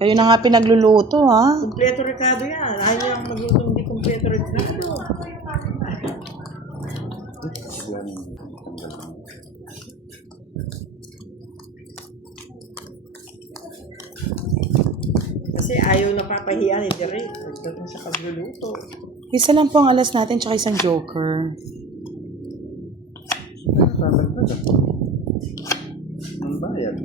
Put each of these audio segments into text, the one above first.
Kayo na nga pinagluluto, ha? Kompleto Ricardo yan. Ayaw niya ang magluto hindi kompleto Ricardo. Kasi ayaw na papahiya ni Derek. Pagdating sa pagluluto. Isa lang po ang alas natin, tsaka isang joker. Ang bayad.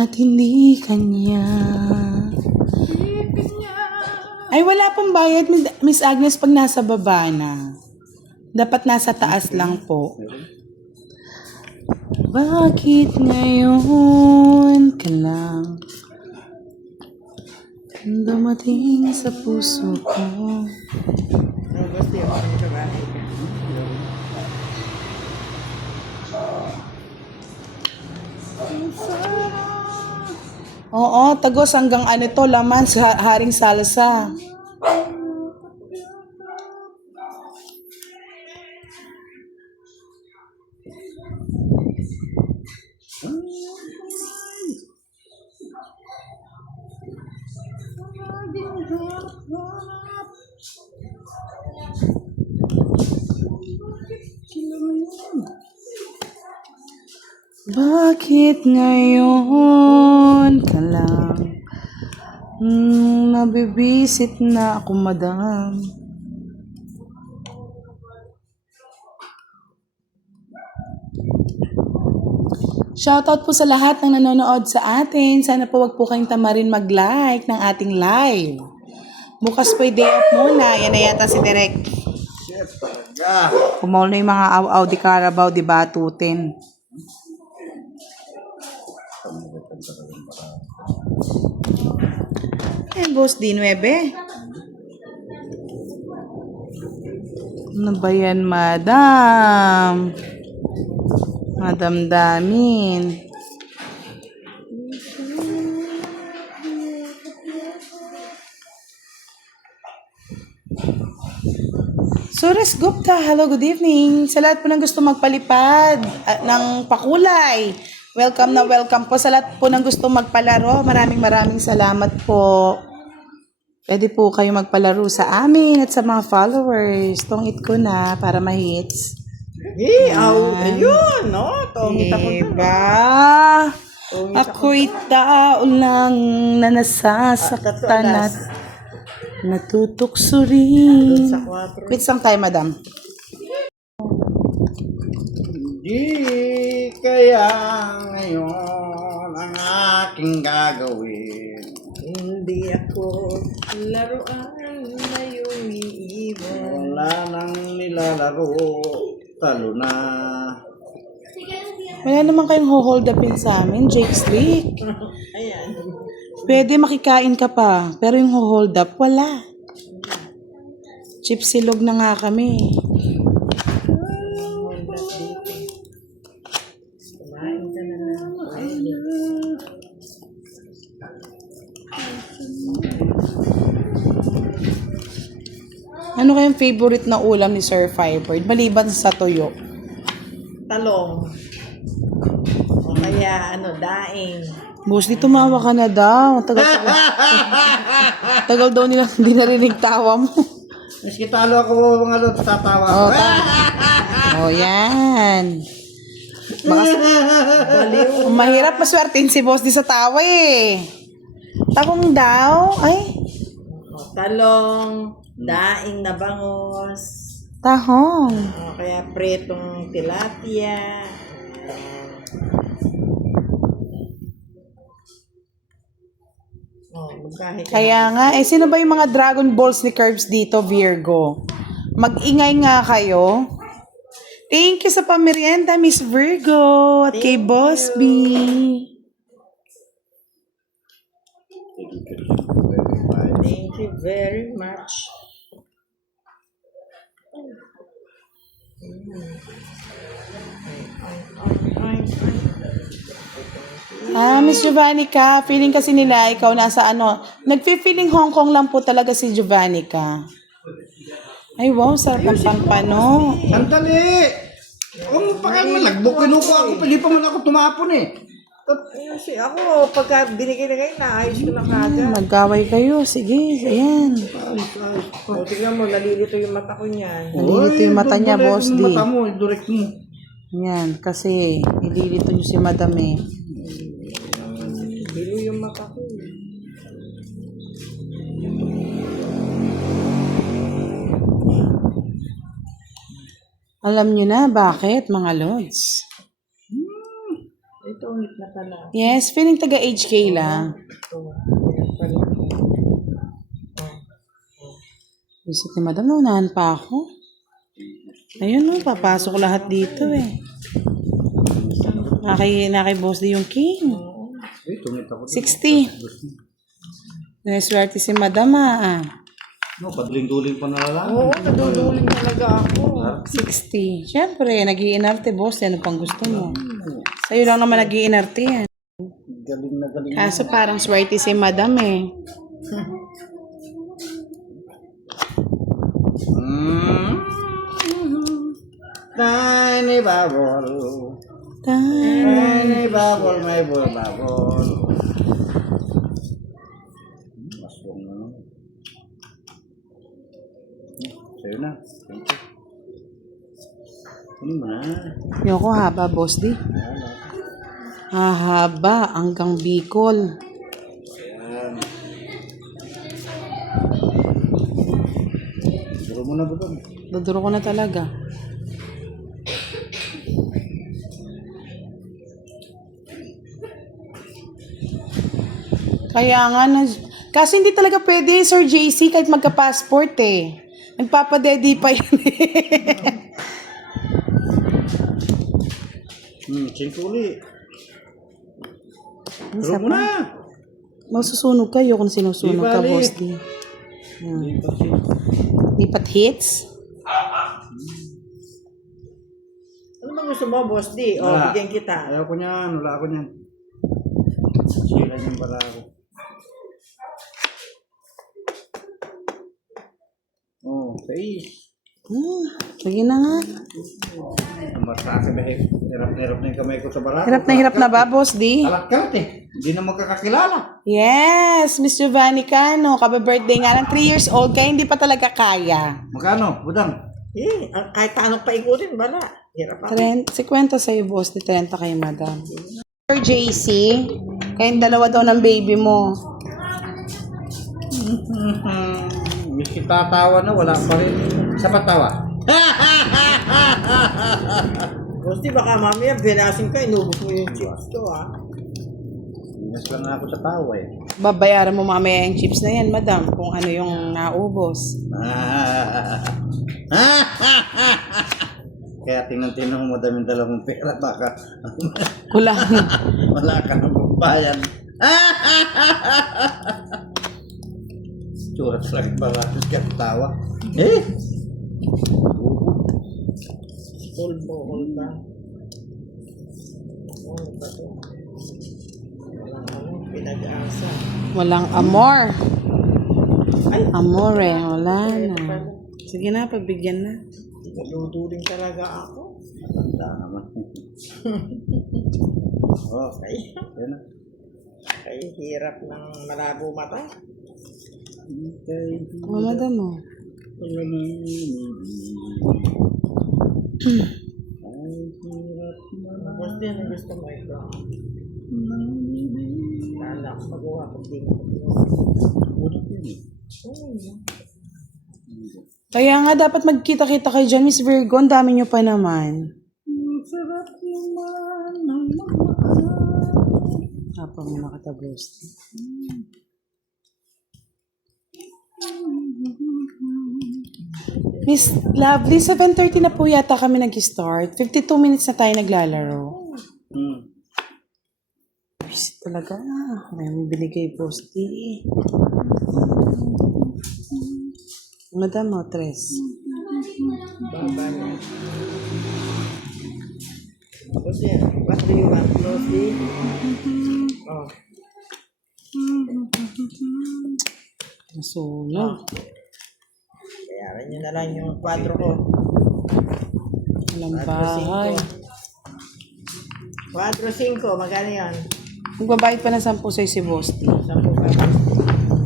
At hindi kanya. Ay, wala pong bayad, Miss Agnes, pag nasa baba na. Dapat nasa taas lang po. Bakit ngayon ka lang dumating sa puso ko? Gusto yung mga trabaho ka. Oo, tagos hanggang ano to, laman sa haring salsa. Bakit ngayon ka lang nabibisit na ako, madam? Shoutout po sa lahat ng nanonood sa atin. Sana po wag po kayong tamarin mag-like ng ating live. Bukas po day off muna. Yan na yata si Direk. Shit, talaga. Kumol na yung mga aw-aw di Carabao, di batutin. Boss, di 9. Ano ba yan, madam? Madam Damin. Suresh Gupta, hello, good evening. Sa lahat po ng gusto magpalipad ng pakulay, welcome na welcome po. Sa lahat po ng gusto magpalaro, maraming salamat po. Pwede po kayo magpalaro sa amin at sa mga followers. Tongit ko na para ma-hits. Ayun, no? Tongit ako na. Diba? Ako'y tao lang na nasasaktan at natutukso rin. Sa 4. Quit song tayo, madam. Hindi kaya ngayon ang aking gagawin. Hindi ako laruan na umiiwan. Wala nang nilalaro, talo na. Wala naman kayong hold upin sa amin, Jake Slick. Ayan. Pwede makikain ka pa, pero yung hold up, wala. Chip silog na nga kami. Kumain ka na lang. Ano kayong favorite na ulam ni Sir Firebird, maliban sa tuyo? Talong. O kaya, daing. Boss, di tumawa ka na daw. Tagal daw nila hindi narinig tawa mo. Miski talo ako mga lot, tatawa ko. Oh, yan. Mahirap maswertein si boss di sa tawa eh. Takong daw. Ay, O, talong, daing na bangos. tahong. O kaya pretong tilapia. Kahit Kaya nga, sino ba yung mga Dragon Balls ni Curbs dito, Virgo? Mag-ingay nga kayo. Thank you sa pamerienda, Miss Virgo, at kay Boss B. Thank you very much. Miss Giovannica, feeling kasi nila ikaw nasa ano, nagfi-feeling Hong Kong lang po talaga si Giovannica. Ay wow, sarap ng pampano. Sandali! Kung pa kayo malagbok, kinukuha ako, pwede pa man ako tumapon eh. Kasi ako, pagka binigay na kayo, naayos ko na kagad. Magkaway kayo, sige, ayan. O, tignan mo, nalilito yung mata ko niyan. Nalilito yung mata niya, Boss D. Mata mo, direct mo. Yan, kasi nililito niyo si Madam eh. Bilo yung mata ko. Alam niyo na bakit, mga Lods? Ito, ulit na pala. Yes, feeling taga HK lang. Ito, ulit pala. Visit ni Madam, naunahan pa ako. Ayun no, papasok lahat dito eh. Naki Boss D yung king. Eh, tumit ako. 60. Naswerte si Madam ah. No, padling-duling pa nalalaan. Oo, naduduling talaga ako. 60. Siyempre, nag-iinarte boss. Ano pang gusto mo? Sa'yo lang naman nag-iinarte yan. Galing na galing. Kaso parang swerte si Madam eh. Tiny bubble. Tan. Tiny bubble, my boy bubble. Maswang na. Sa'yo na. Thank you. Ano mo na? Yung ko haba, boss di. Hahaba hanggang Bicol. Ayan. Duro mo na ba doon? Duduro ko na talaga. Kaya nga, kasi hindi talaga pwede, Sir JC, kahit magka-passport eh. Nagpapadedi pa yan eh. Singko uli. Isa Duro mo pa. na. Masusunog kayo kung sinusunog ka, Di bali. boss di. Lipat hits? Ano bang gusto mo, Boss D? O, Wala. bigyan kita. Ayaw ko niyan. Wala ako niyan. Sila niyan pala ako. Oh, sais. Sige na nga. Basta ka dahil. Hirap na yung kamay ko sa barato. Hirap na ba, boss di? Alat eh. Hindi na magkakakilala. Yes, Miss Giovannica, no, kaba-birthday nga lang, 3 years old, kaya hindi pa talaga kaya. Magkano? Budang? Kahit paano pa ikutin, bala. Hirap ako. 50 sa'yo, boss, di 30 kay madam. Sir JC, kayong dalawa daw ng baby mo. Miski tatawa na, wala pa rin. Sa patawa. Boss D, baka mamaya, binasin ka, inubos mo yung chips ko, ha? Inas lang ako sa tawa eh. Babayaran mo mamaya yung chips na yan, madam, kung ano yung naubos. Kaya tingnan mo madaming dalawang pera baka Kulang. wala ka nang babayan. Tsura talaga pala kaya tawa. Eh? Hold ba? Ano ba ito? Walang pinag-asa. Walang amor. Ay! Amore, wala Ito na. pala. Sige na, pagbigyan na. Naduduling talaga ako. Tanda naman. Oh, Ay, yun na. ay hirap ng malabo mata. Okay. Oh, madam mo. Ay, hirap na. Boss D, ano gusto mo ito? Kala ko magawa ko din. Ulit yun eh. Kaya nga dapat magkita-kita kayo dyan, Miss Virgo. Ang dami nyo pa naman. Sarap naman ng mamahal. Tapos mo nakatablos. Miss Lovely, 7:30 na po yata kami nag-start. 52 minutes na tayo naglalaro. Bis talaga. May binigay posti. Madam mo, Tres. Baba niya. Bossy, what do you want? Bossy? Oh. Nasunog. Bayaran nyo na lang yung 4 ko. Walang bahay. 4-5, magkano yan? Magbabayad pa ng 10 sa'yo si Boss D. 10 ka.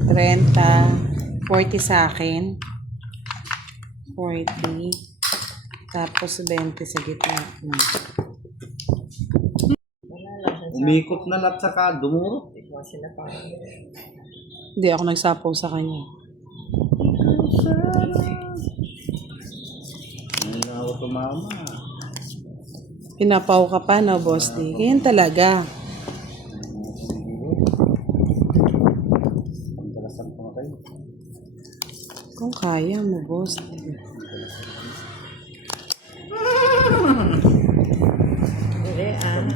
30, 40 sa akin. 40. Tapos 20 sa gitna. Wala lang siya. Umikot na lahat sa dumuro. Kasi na pa. Hindi ako nagsapaw sa kanya. Hindi na ako tumama. Pinapaw ka pa, no, Boss D? Ganyan talaga. Ang talasan ko na kayo. Kung kaya mo, Boss D. Hindi,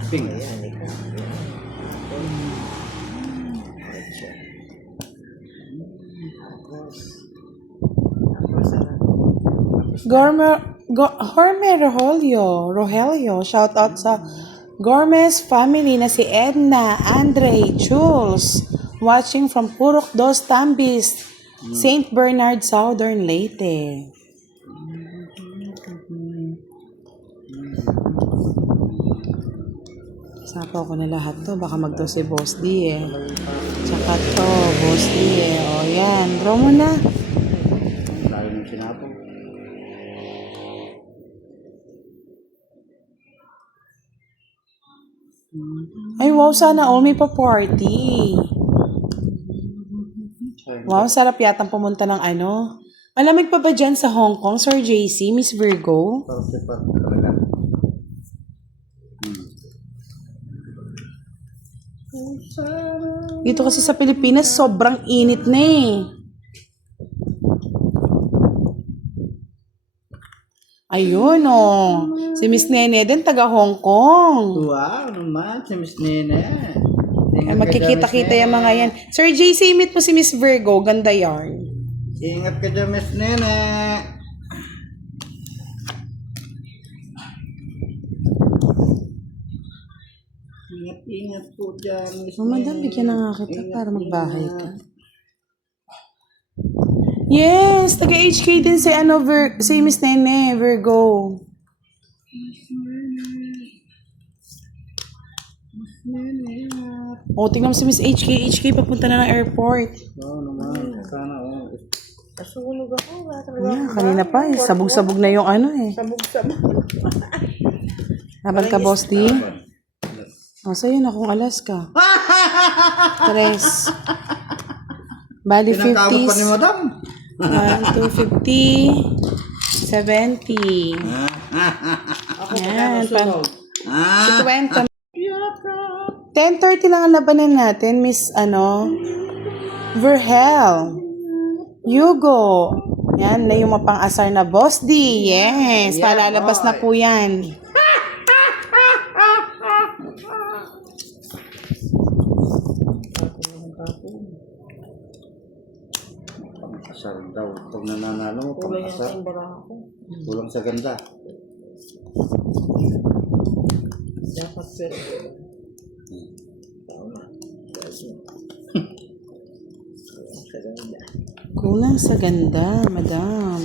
Ping. Ayan, ikaw. Horme Rogelio, shout out sa Gomez family na si Edna, Andre, Jules, watching from Purok Dos Tambis, St. Bernard, Southern Leyte. Sapaw ko na lahat to, baka magto si Boss D eh. Tsaka to, Boss D eh. O yan, draw mo na. Tayo ng sinapong. Ay, wow, sana all may pa-party. Wow, sarap yatang pumunta ng ano. Malamig pa ba dyan sa Hong Kong, Sir JC, Miss Virgo? Parang talaga. Dito kasi sa Pilipinas, sobrang init na eh. Ayun oh. Si Miss Nene din, taga Hong Kong. Wow naman, si Miss Nene. Ay, magkikita-kita yung mga yan. Sir JC, meet mo si Miss Virgo. Ganda yarn. Ingat ka dyan, Miss Nene. Ingat po dyan, Miss Oh, madam, Nene. bigyan na nga kita Ingat, para magbahay ka. ingat. Yes, taga HK din si si Miss Nene, Virgo. O, tingnan mo si Miss HK papunta na ng airport. Oo naman, sana oh. Nasunog ako. Wala talaga Yeah, akong kanina pa eh. Sabog-sabog na yung ano eh. Sabog-sabog. Laban ka, Boss D? O, sa'yo na kung alas ka. Tres. Bali, Pinagkamot pa ni 50s. Madam. 1, 250, 70. Ako Yan, nasunog. Si 20. 10:30 lang ang labanan natin, Miss, Verhel. Hugo. Yan, na yung mapang-asar na Boss D. Yes, Yeah, palalabas na po yan. Asar daw. Pag nananalo mo, Kulay yung pang-asar. timbara ako. Kulang sa ganda. Dapat pwede. Tama. Sa ganda. Kulang sa ganda, madam.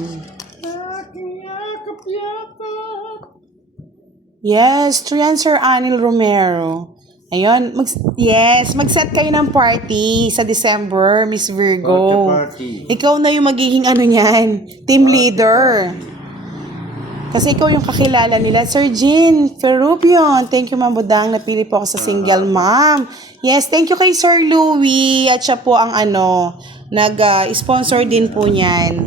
Yes, true yan, Sir Anil Romero. Ayun, mag-set kayo ng party sa December, Miss Virgo. Party. Ikaw na yung magiging niyan, team leader. Kasi ikaw yung kakilala nila. Sir Jean Ferrubion, thank you, Ma'am Budang. Napili po ako sa single mom. Yes, thank you kay Sir Louie. At siya po ang nag-sponsor din po niyan.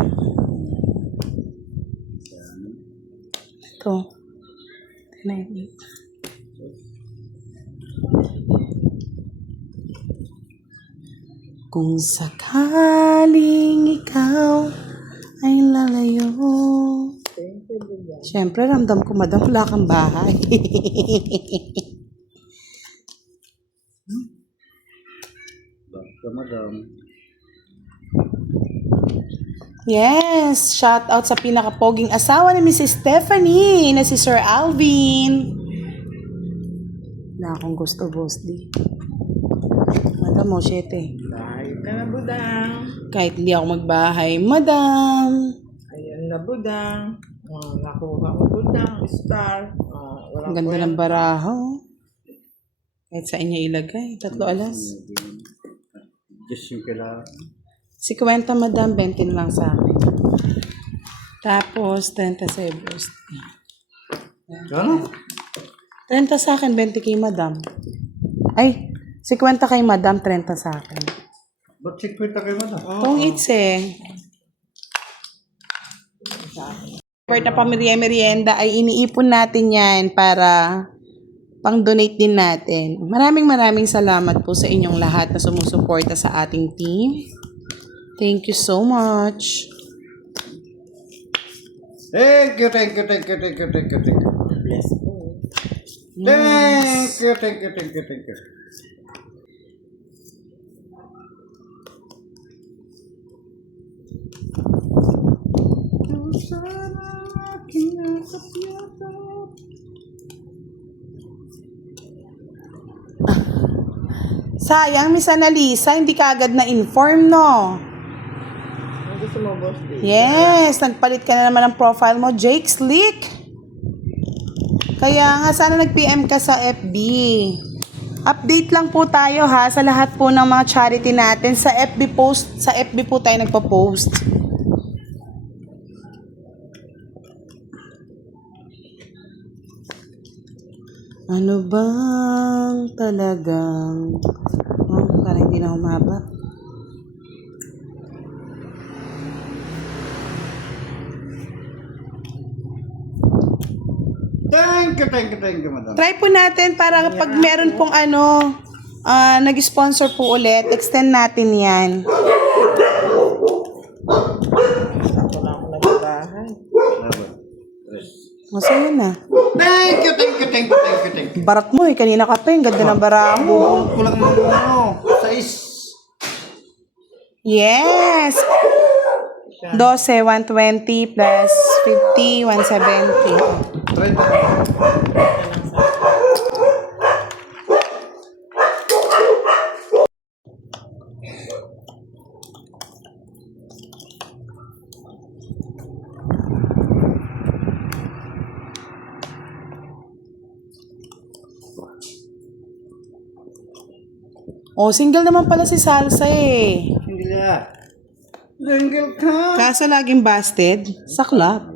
Ito. 98. Kung sakaling ikaw ay lalayo. Siyempre, ramdam ko, madam, wala kang bahay. Basta Madam. Yes, shout out sa pinakapoging asawa ni Mrs. Stephanie na si Sir Alvin. akong gusto, Boss D. Madam mo, 7. Dahil ka na, budang. Kahit hindi ako magbahay, Madam. Ayan na, budang. Nakuha ko, budang. Star. Ang ganda ng baraha. Oh. Kahit sa inyo ilagay. 3 alas. Just yung kailangan. Si Kwenta, Madam, 20 lang sa akin. Tapos, 30 sa Boss D. Ano? 30 sa akin, 20 kay Madam. Ay, 50 kay Madam, 30 sa akin. Ba't 50 kayo madam? Kung it's part na pamilya-merienda ay iniipon natin yan para pang-donate din natin. Maraming salamat po sa inyong lahat na sumusuporta sa ating team. Thank you so much. Thank you. Bless po. Thank you. Sayang, Miss Annalisa, hindi ka agad na-inform, no? Ang gusto mo, Boss D? Yes, nagpalit ka na naman ng profile mo, Jake Slick. Kaya nga, sana nag-PM ka sa FB. Update lang po tayo ha, sa lahat po ng mga charity natin. Sa FB po tayo nagpo-post. Ano bang talagang... parang hindi na humaba. Thank you, madam. Try po natin para pag meron pong nag-sponsor po ulit, extend natin yan. Wala ako nagbabahay. Masaya na. Thank you. Barat mo eh, kanina ka pa, ang ganda ng bara mo. Kulang mo 6. Yes! 12, 120 plus 50, 170. 30. Oh, single naman pala si Salsa eh. Hindi na. Single ka. Kaso laging busted sa club.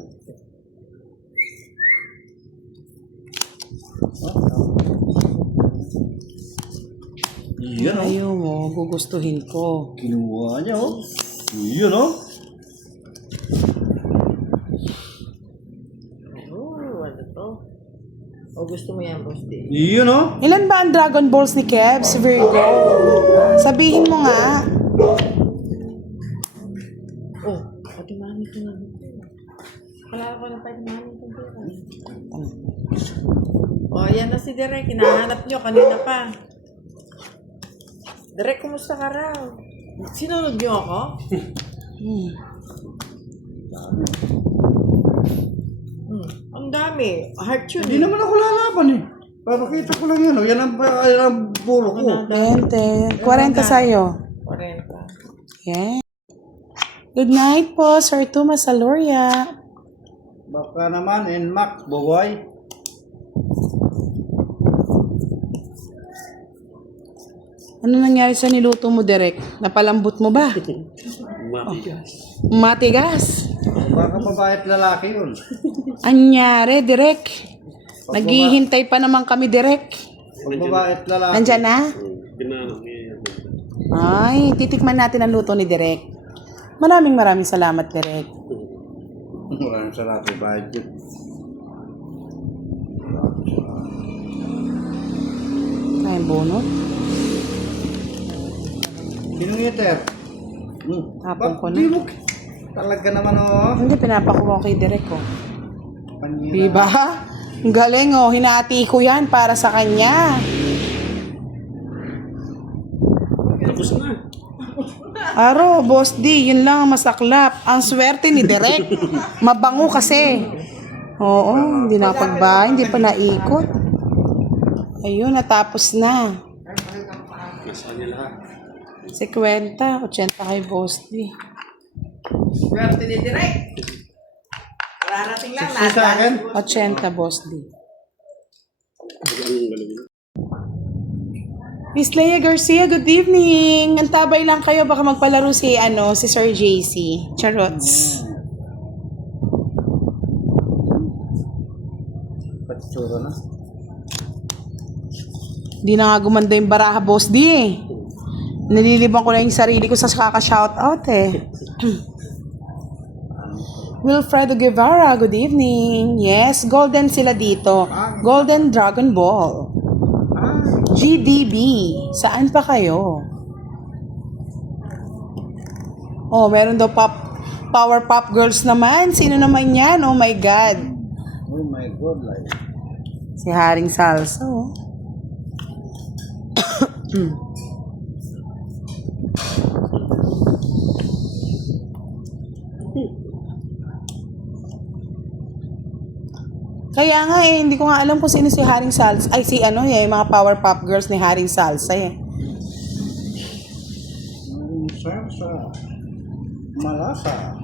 Yan o. Ayaw mo, gugustuhin ko. Kinuha niya o. Yan o. Ano to? O gusto mo yan, Boss D? Yan o. Ilan ba ang Dragon Balls ni Kebs, Virgo? Sabihin mo nga. Oh, pati mami ko na. Wala ko na pati mami ko. Oh, yan na si Derek. Hinahanap nyo kanina pa. Derek, kumusta ka raw? Sinunod nyo ako? Ang dami. Heart yun. Hindi naman ako lalaban eh. Papakita ko lang yan o. Yan ang puro ko. 20. 40 sa'yo. 40. Yeah. Good night po, Sir Tuma Saloria. Baka naman in Mac, boy. Ano nangyari sa niluto mo, Derek? Napalambot mo ba? Matigas. Baka babae at lalaki yun. Anyari, Derek. Naghihintay pa naman kami, Derek. Pag babae at lalaki. Nandyan na? Ay, titikman natin ang luto ni Derek. Maraming salamat, Derek. Maraming salamat. Bayad yun. Kain bunot. Sinong heater? Tapon ko Di na. mo. Talaga naman o. Hindi, pinapakuha ko kay Derek, oh. Panira. Diba? Ang galing, oh. Hinati ko yan para sa kanya. Tapos na. Aro, Boss D, yun lang ang masaklap. Ang swerte ni Derek. Mabango kasi. Oo, hindi nakapagbahay, hindi pa naikot. Ayun, natapos na. Nasa kanya lahat. 50, 80 kay Boss D. Swerte ni Direk. Kararating lang. Six sa akin. 80, Boss D. Anong galawin? Miss Leia Garcia, good evening. Antabay lang kayo, baka magpalaro si Sir JC. Charots. Patsura na. Di na nga gumanda yung baraha, Boss D eh. Nalilibang ko na yung sarili ko sa kaka-shoutout eh. Wilfredo Guevara, good evening. Yes, golden sila dito. Golden Dragon Ball. GDB, saan pa kayo? Oh, meron daw Power Pop Girls naman. Sino naman yan? Oh my God. Oh my God, like. Si Haring Salsa, oh. Kaya nga eh, hindi ko nga alam kung sino si Haring Salsa. Ay, yung mga Power Pop Girls ni Haring Salsa eh. Salsa. Malasa.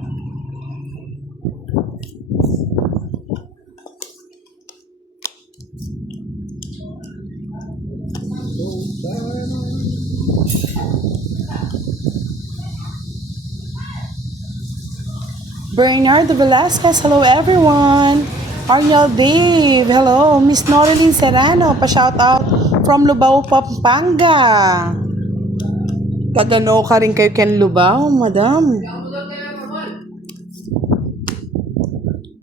Bernardo Velasquez, hello everyone. Arniel Dave, hello. Miss Noreline Serrano, pa-shoutout from Lubao, Pampanga. Tagano ka rin kayo Ken Lubao, madam.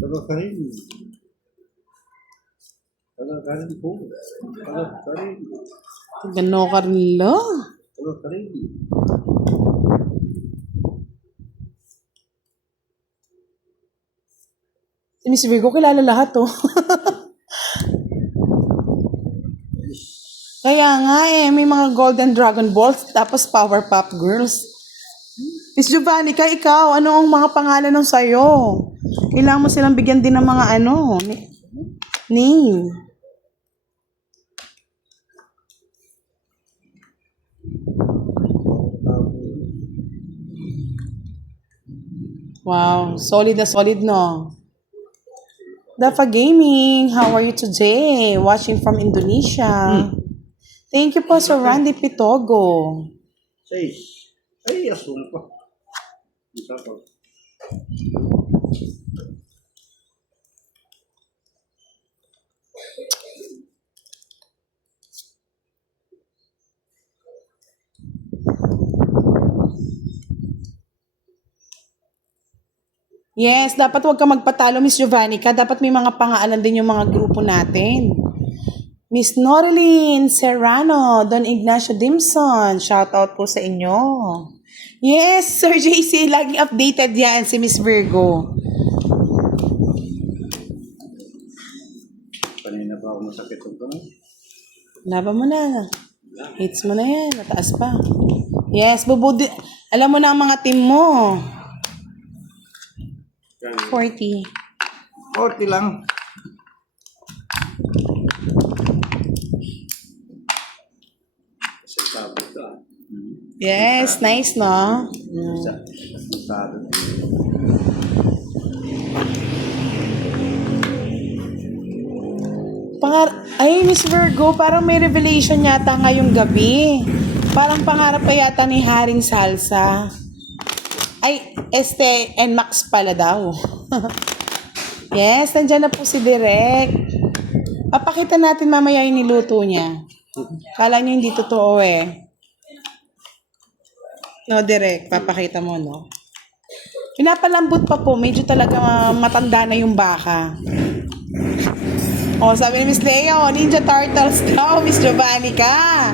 Taga ka rin. Taga ka rin po. Taga ka rin. Tagano ka rin lo. Taga ka rin. Si Miss Virgo, kilala lahat oh. Kaya nga eh, may mga Golden Dragon Balls, tapos Power Pop Girls. Miss Giovanni, ikaw, ano ang mga pangalan ng sayo? Kailangan mo silang bigyan din ng mga name. Wow, solid na solid no. Dafa Gaming, how are you today? Watching from Indonesia. Thank you po Sir Randy Pitogo. 6. Ay, asong pa. Isa pa. Yes, dapat huwag ka magpatalo, Miss Giovannica. Dapat may mga pangalan din yung mga grupo natin. Miss Noreline Serrano, Don Ignacio Dimson, shout out po sa inyo. Yes, Sir JC, laging updated yan si Miss Virgo. Kanina pa ako masakit yung kamay. Laban mo na. Hits mo na yan, mataas pa. Yes, bubudi. Alam mo na ang mga team mo. 40. 40 lang. Sentado ka. Yes, nice no? Sentado. Ay, Miss Virgo, parang may revelation yata ngayong gabi. Parang pangarap pa yata ni Haring Salsa. Ay, NMAX pala daw. Yes, nandyan na po si Direk. Papakita natin mamaya yung niluto niya. Kala niyo hindi totoo eh. No, Direk, papakita mo, no? Pinapalambot pa po. Medyo talaga matanda na yung baka. Oh, sabi ni Miss Leo, Ninja Turtles daw, Miss Giovannica.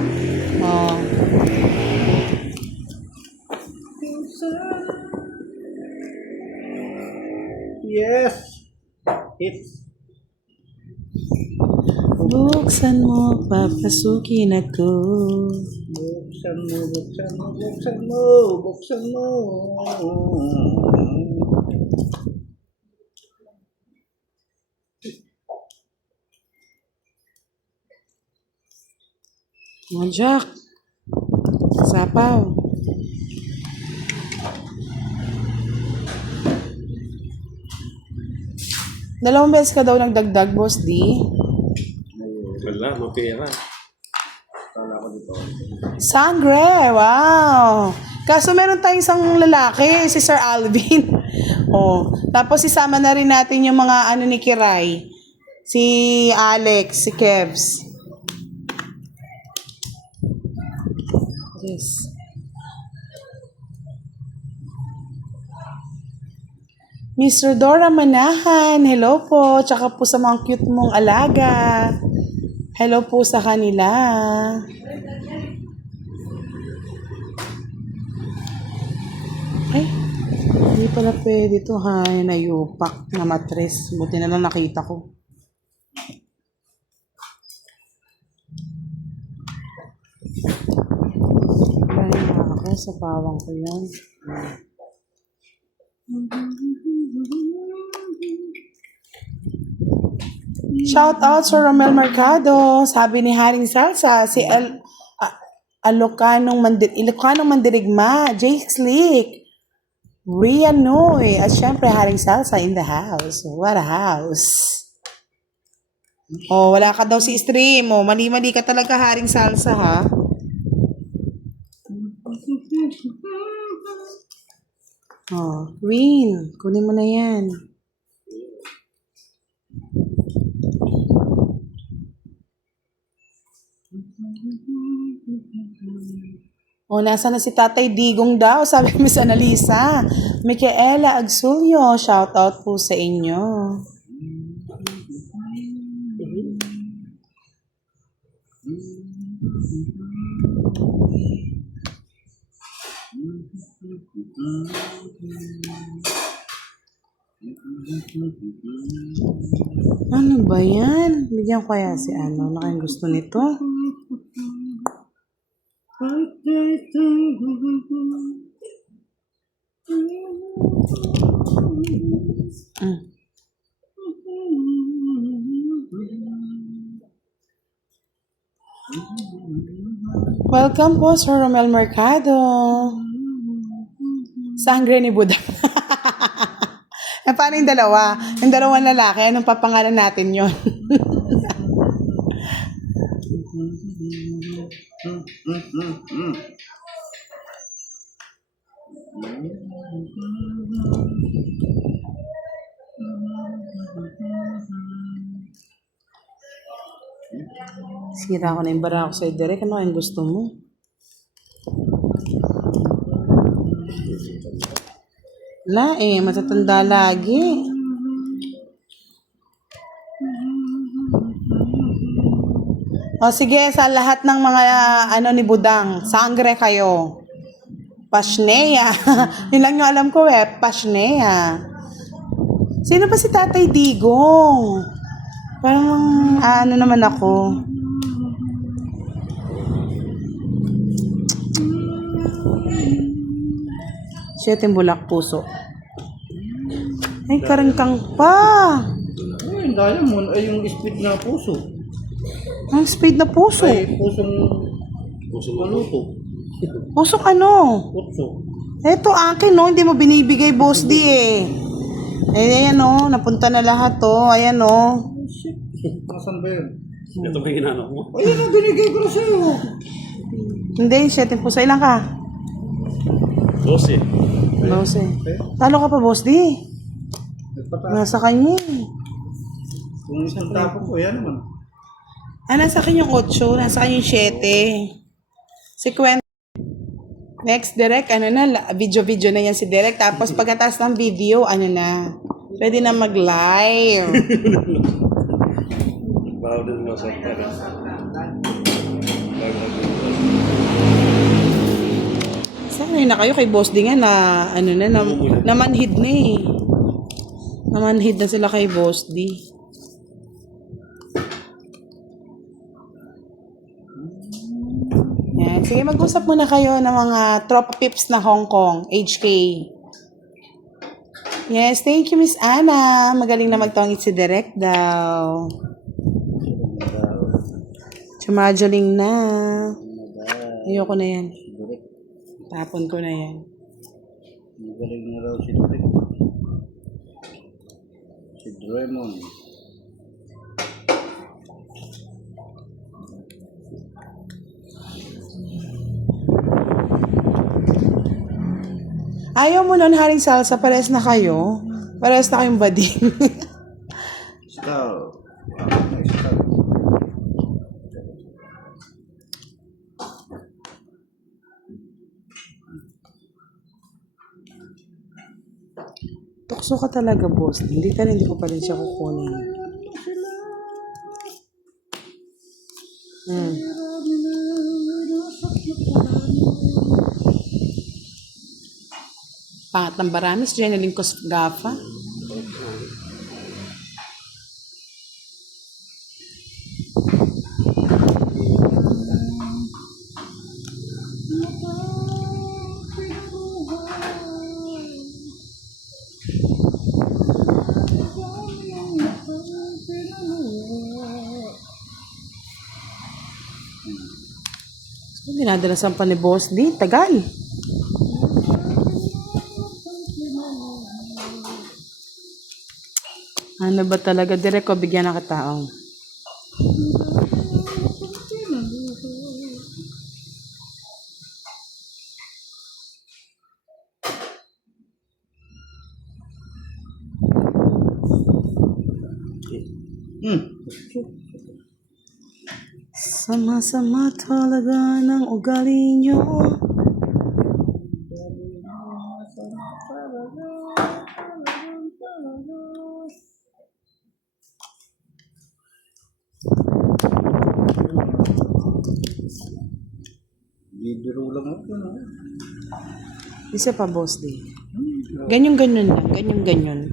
Oh. Yes. It's Buksan mo, papasukin ako. buksan mo, buksan mo, buksan mo, buksan mo. Oh, Jack. Sapaw. Dalawang beses ka daw nagdagdag, Boss D. Wala, mapira. Sangre! Wow! Kaso meron tayong isang lalaki, si Sir Alvin. Oh, tapos isama na rin natin yung mga ano ni Kiray. Si Alex, si Kevs. Yes. Mr. Dora Manahan, hello po. Tsaka po sa mga cute mong alaga. Hello po sa kanila. Ay, hindi pala pwede ito ha. Nayupak na matres. Buti na lang nakita ko. Ay, ako sa pawang ko yan. Shout out sa Romel Mercado. Sabi ni Haring Salsa, si Ilocanong Mandirigma, Jake Slick, Ria Noy, at syempre Haring Salsa in the house. What a house. Oh, wala ka daw si stream. Oh, mali-mali ka talaga, Haring Salsa, ha? Oh, Queen, kunin mo na yan. O, nasa na si Tatay Digong daw, sabi Miss Annalisa. Micaela Agsulio, shout out po sa inyo. Ano ba yan? Bigyan ko kaya si ano, na kayong gusto nito? Welcome po, Sir Romel Mercado. Sangre ni Buddha. Paano yung dalawa? Yung dalawang lalaki, anong papangalan natin yon? Sira ko na yung bara ko sa'yo, Derek. Ano yung gusto mo? Wala matatanda lagi. O sige, sa lahat ng mga ano ni Budang, sangre kayo. Pashnea. Yun lang yung alam ko Pashnea. Sino ba si Tatay Digong? Parang ano naman ako. Siyeteng bulak puso. Ay, karangkang pa. Ay, diamond ay yung speed na puso. Ang speed na puso. Ay, pusong maluto. Pusok ano? Puso. Eto akin no, hindi mo binibigay, Boss D eh. Ayan no, napunta na lahat to. Ayan no. Nasaan ba yun? Ito ba yung ginanap mo? Ayun ang binigay ko na sa'yo. Hindi, 7 puso. Ilan ka? 12. 12. Talo ka pa, Boss D. Nasa kanya eh. Kung isang tapo ko, yan naman. Nasa kanya yung 8, nasa kanya yung 7. Si Quentin. Next, Derek, ano na, video-video na yan si Derek. Tapos pagkatapos ng video, ano na, pwede na mag-live. Bawal din mo sa pera. Sanay na kayo kay Boss D nga na, ano na, namanhid na eh. Namanhid na sila kay Boss D. Yan. Sige, mag-usap muna kayo ng mga tropa pips na Hong Kong, HK. Yes, thank you, Miss Anna. Magaling na magtongit si Derek daw. Madeline na. Ayoko na yan. Tapon ko na yan. Magaling na raw si Drake. Si Draymond. Ayaw mo nun, Haring Salsa, pares na kayo. Pares na kayong bading. Star. Star. Tukso ka talaga, boss. Hindi ko pa rin siya kukunin. Pangat ng Baramis, Jeneline Cosgafa. Dinadalasan pa ni Boss D. Tagal. Ano ba talaga? Direk ko, bigyan ng kataong. Sama-sama talaga ng ugali nyo. Bibiro lang ako, no? Isa pa, Boss D. Ganyan-ganyan lang. Ganyan-ganyan.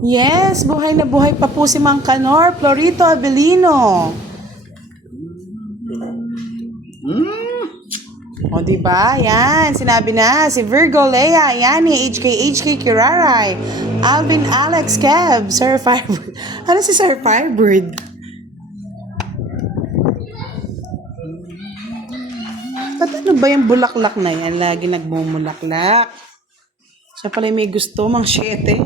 Yes, buhay na buhay pa po si Mang Canor, Florito Abelino. O, diba? Yan, sinabi na. Si Virgo Lea, Yani, HK Kiraray, Alvin Alex Kev, Sir Firebird. Ano si Sir Firebird? Ba't ano ba yung bulaklak na yan? Lagi nagmumulaklak. Siya pala may gusto, Mang Siete.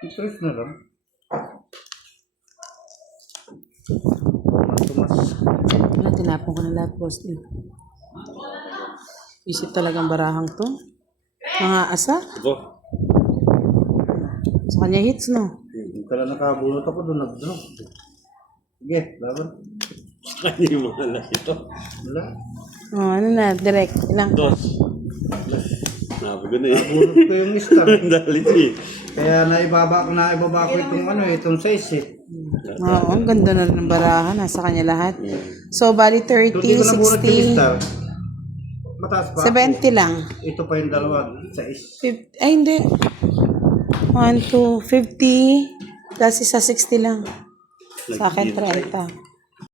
Interest na lang. Wala, tinapon ko na lahat, Boss D. Isip talagang barahang to. Mga asa? Ito. Sa kanya hits, no? Hindi ka lang nakabunot ako doon, nag-drop. Sige, laban. Kanya yung mga alas ito. Wala. Oh, ano na, direct. Ilang? Dos. Nabi ko na eh. Bunot ko yung star. Dalit eh. Kaya naibaba ko itong itong size eh. Oo, ang ganda na ng barahan. Nasa kanya lahat. So, bali 30, So, di ko nabunot yung 60, star. Mataas pa. 70 lang. Ito pa yung dalawa. Size. 50, ay, hindi. 1, 2, 50. Tapos isa 60 lang. Sa akin, 30.